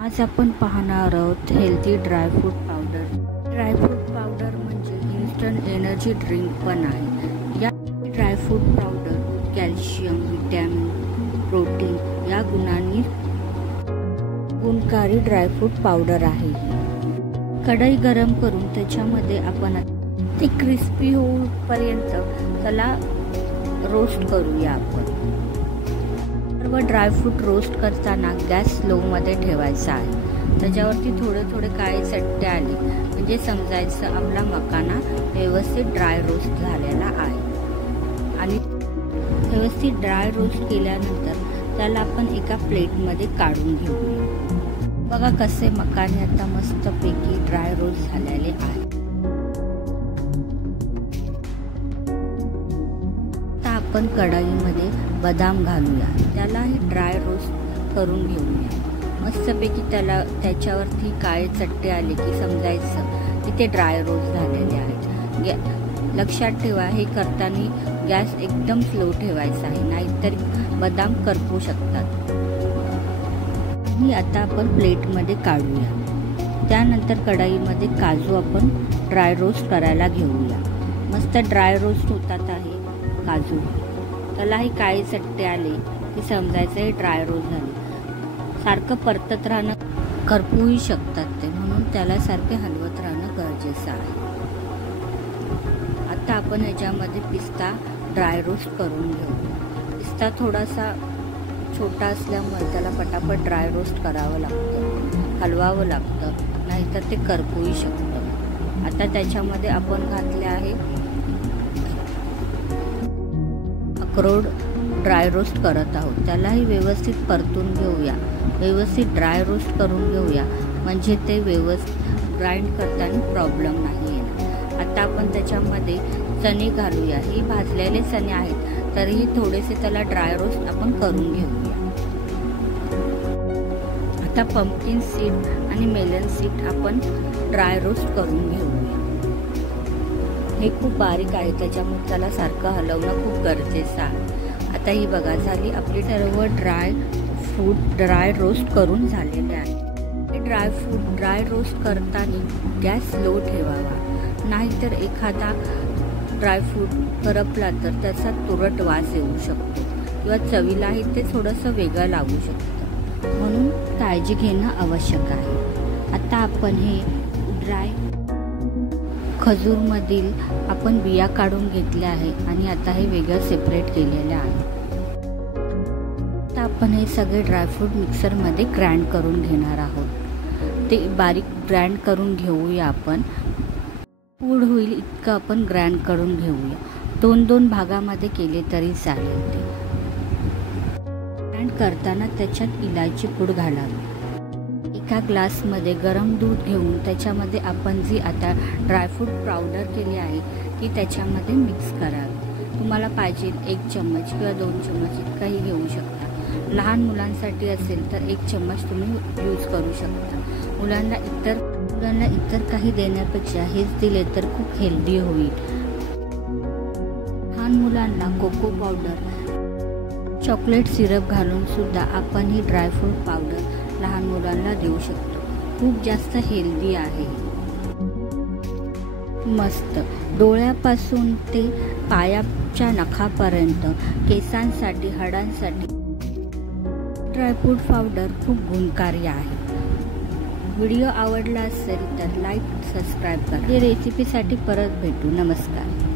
आज आपण पाहणार आहोत healthy dry fruit powder. Dry fruit powder म्हणजे इन्स्टंट एनर्जी ड्रिंक पण आहे। या dry fruit powder calcium, vitamin, protein या गुणांनी गुणकारी ड्रायफ्रूट पावडर आहे। कढई गरम करून त्याच्यामध्ये आपण ते क्रिस्पी होईपर्यंत त्याला रोस्ट करूया। आपण सर्व ड्रायफ्रूट रोस्ट करताना गॅस स्लो मध्ये ठेवायचा आहे। त्याच्यावरती थोडे थोडे काळे चट्टे आले म्हणजे समजायचं आपला मकाना व्यवस्थित ड्राय रोस्ट झालेला आहे। आणि व्यवस्थित ड्राय रोस्ट केल्यानंतर त्याला आपण एका प्लेटमध्ये काढून घेऊया। बघा कसे मकाने आता मस्तपैकी ड्राय रोस्ट झालेले आहे। आपण कढईमध्ये बदाम घालूया, त्यालाही ड्राय रोस्ट करून घेऊया। मस्तपैकी त्याच्यावरती काळे चट्टे आले की समजायचं की ते ड्राय रोस्ट झालेले आहेत। लक्षात ठेवा, हे करताना गॅस एकदम स्लो ठेवायचा आहे, नाहीतर बदाम करपू शकतात। ही आता आपण प्लेटमध्ये काढूया। त्यानंतर कढईमध्ये काजू आपण ड्राय रोस्ट करायला घेऊया। मस्त ड्राय रोस्ट होतात आहे काजू, त्यालाही काळे चट्टे आले की समजायचं हे ड्राय रोस्ट झाले। सारखं परतत राहणं करपूही शकतात ते, म्हणून त्याला सारखे हलवत राहणं गरजेचं आहे। आता आपण याच्यामध्ये पिस्ता ड्राय रोस्ट करून घेऊ। पिस्ता थोडासा छोटा असल्यामुळे त्याला पटापट ड्राय रोस्ट करावं लागतं, हलवावं लागतं, नाहीतर ते करपूही शकतं। आता त्याच्यामध्ये आपण घातले आहे अक्रोड ड्राय रोस्ट करत आहोत, त्यालाही व्यवस्थित परतून घेऊया, व्यवस्थित ड्राय रोस्ट करून घेऊया, म्हणजे ते व्यवस्थित ग्राइंड करताना प्रॉब्लेम नाही येणार। आता आपण त्याच्यामध्ये चणे घालूया। हे भाजलेले चणे आहेत, तरीही थोडेसे त्याला ड्राय रोस्ट आपण करून घेऊया। आता पंपकिन सीड आणि मेलन सीड आपण ड्राय रोस्ट करून घेऊया। हे खूप बारीक आहे, त्याच्यामुळे त्याला सारखं हलवणं खूप गरजेचं आहे। आता ही बघा झाली आपली सर्व ड्राय रोस्ट करून झालेले आहे। हे ड्रायफ्रूट ड्राय रोस्ट करताना गॅस स्लो ठेवावा, नाहीतर एखादा ड्रायफ्रूट करपला तर त्याचा तुरट वास येऊ शकतो किंवा चवीलाही ते थोडंसं वेगळं लागू शकतं, म्हणून काळजी घेणं आवश्यक आहे। आता आपण हे ड्राय खजूरमधील आपण बिया काढून घेतल्या आहे आणि आता हे वेगळं सेपरेट केलेलं आहे। आता आपण हे सगळे ड्रायफ्रूट मिक्सरमध्ये ग्राइंड करून घेणार आहोत। ते बारीक ग्राइंड करून घेऊया आपण, पूड होईल इतकं आपण ग्राइंड करून घेऊया। दोन दोन भागामध्ये केले तरी चालेल। ते ग्राइंड करताना त्याच्यात इलायची पूड घालावी। एका ग्लासमध्ये गरम दूध घेऊन त्याच्यामध्ये आपण जी आता ड्रायफ्रूट पावडर केली आहे ती त्याच्यामध्ये मिक्स करावी। तुम्हाला पाहिजे 1 चम्मच किंवा 2 चम्मच इतकाही घेऊ शकता। लहान मुलांसाठी असेल तर 1 चम्मच तुम्ही यूज करू शकता। मुलांना इतर काही देण्यापेक्षा हेच दिले तर खूप हेल्दी होईल। लहान मुलांना कोको पावडर, चॉकलेट सिरप घालून सुद्धा आपण ही ड्रायफ्रूट पावडर लहान मुलांना देऊ शकतो। खूप जास्त हेल्दी आहे। मस्त डोळ्यापासून ते पायाच्या नखापर्यंत केसांसाठी, हाडांसाठी ड्रायफ्रूट पावडर खूप गुणकारी आहे। व्हिडिओ आवडला असेल तर लाईक, सबस्क्राईब करा। या रेसिपीसाठी परत भेटू। नमस्कार।